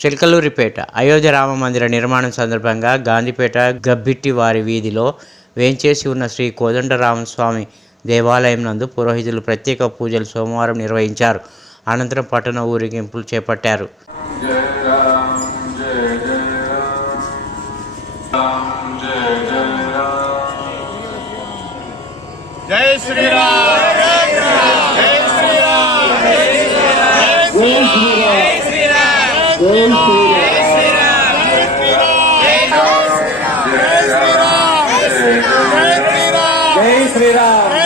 చిలకలూరిపేట అయోధ్య రామ మందిర నిర్మాణం సందర్భంగా గాంధీపేట గబ్బిట్టి వారి వీధిలో వేంచేసి ఉన్న శ్రీ కోదండరామస్వామి దేవాలయం నందు పురోహితులు ప్రత్యేక పూజలు సోమవారం నిర్వహించారు. అనంతరం పట్టణ ఊరేగింపులు చేపట్టారు. జై శ్రీరామ్! ఓం శ్రీరామ్. జై శ్రీరామ్.